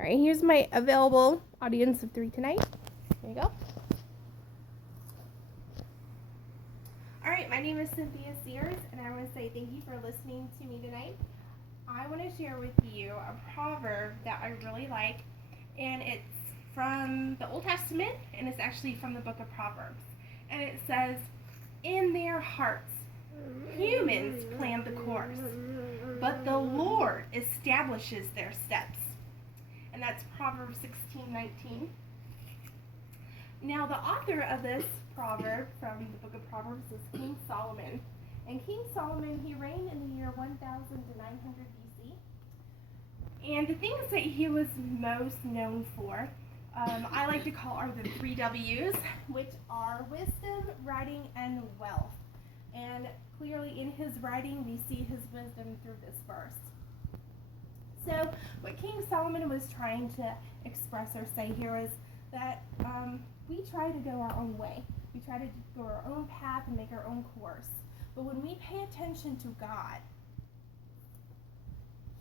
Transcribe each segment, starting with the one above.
All right, here's my available audience of 3 tonight. There you go. All right, my name is Cynthia Sears, and I want to say thank you for listening to me tonight. I want to share with you a proverb that I really like, and it's from the Old Testament, and it's actually from the book of Proverbs. And it says, "In their hearts, humans plan the course, but the Lord establishes their steps." And that's Proverbs 16:19. Now, the author of this proverb from the book of Proverbs is King Solomon. And King Solomon, he reigned in the year 1900 BC. And the things that he was most known for, I like to call are the 3 W's, which are wisdom, writing, and wealth. And clearly in his writing, we see his wisdom through this verse. So what King Solomon was trying to express or say here is that we try to go our own way. We try to go our own path and make our own course. But when we pay attention to God,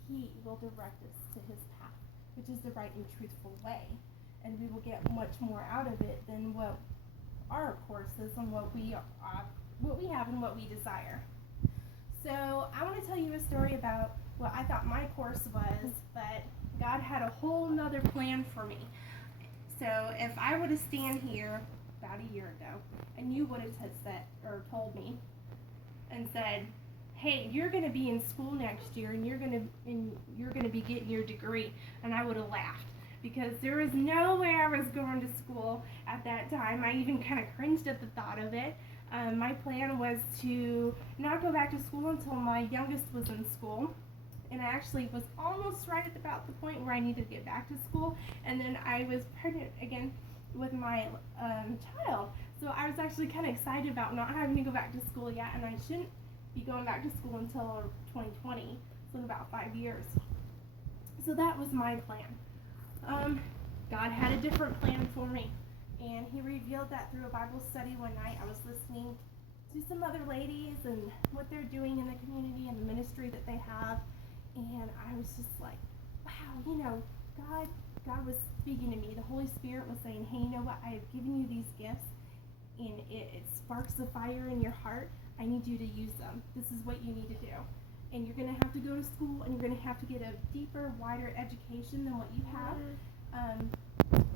He will direct us to His path, which is the right and truthful way. And we will get much more out of it than what our course is and what we have and what we desire. So I want to tell you a story about what I thought my course was, but God had a whole nother plan for me. So if I would have stand here about a year ago, and you would have said or told me and said, "Hey, you're going to be in school next year, and you're going to be getting your degree," and I would have laughed, because there was no way I was going to school at that time. I even kind of cringed at the thought of it. My plan was to not go back to school until my youngest was in school. And I actually was almost right at about the point where I needed to get back to school. And then I was pregnant again with my child. So I was actually kind of excited about not having to go back to school yet. And I shouldn't be going back to school until 2020, so in about 5 years. So that was my plan. God had a different plan for me. And He revealed that through a Bible study one night. I was listening to some other ladies and what they're doing in the community and the ministry that they have. And I was just like, wow, God was speaking to me. The Holy Spirit was saying, hey, you know what? I have given you these gifts, and it sparks the fire in your heart. I need you to use them. This is what you need to do. And you're going to have to go to school, and you're going to have to get a deeper, wider education than what you have.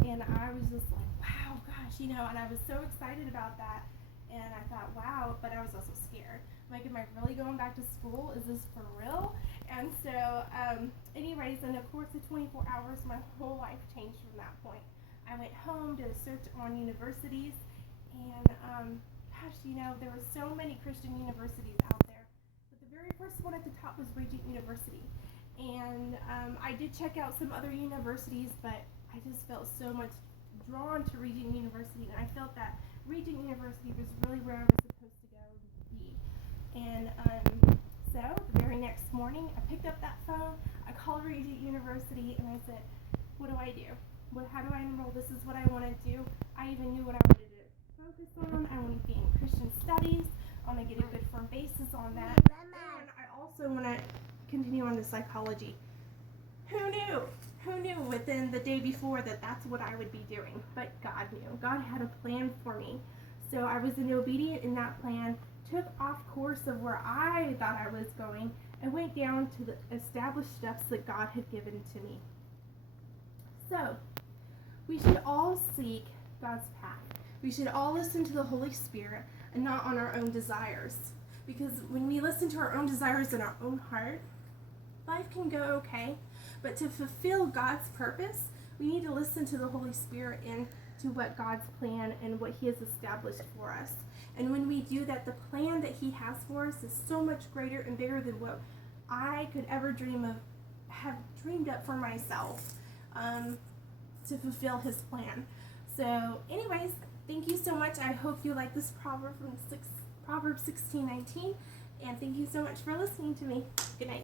And I was just like, wow, gosh, and I was so excited about that. And I thought, wow, but I was also scared. Like, am I really going back to school? Is this for real? And so, anyways, in the course of 24 hours, my whole life changed from that point. I went home, did a search on universities, and gosh, there were so many Christian universities out there. But the very first one at the top was Regent University. And I did check out some other universities, but I just felt so much drawn to Regent University, and I felt that Regent University was really where I was supposed to go be. And so the very next morning, I picked up that phone, I called Regent University, and I said, what do I do? How do I enroll? This is what I want to do. I even knew what I wanted to focus on. I want to be in Christian studies. I want to get a good firm basis on that. And I also want to continue on to psychology. Who knew? Who knew within the day before that that's what I would be doing? But God knew. God had a plan for me. So I was obedient in that plan, took off course of where I thought I was going, and went down to the established steps that God had given to me. So we should all seek God's path. We should all listen to the Holy Spirit and not on our own desires. Because when we listen to our own desires in our own heart, life can go okay. But to fulfill God's purpose, we need to listen to the Holy Spirit and to what God's plan and what He has established for us. And when we do that, the plan that He has for us is so much greater and bigger than what I could ever have dreamed up for myself to fulfill His plan. So anyways, thank you so much. I hope you like this proverb from Proverbs 16:19. And thank you so much for listening to me. Good night.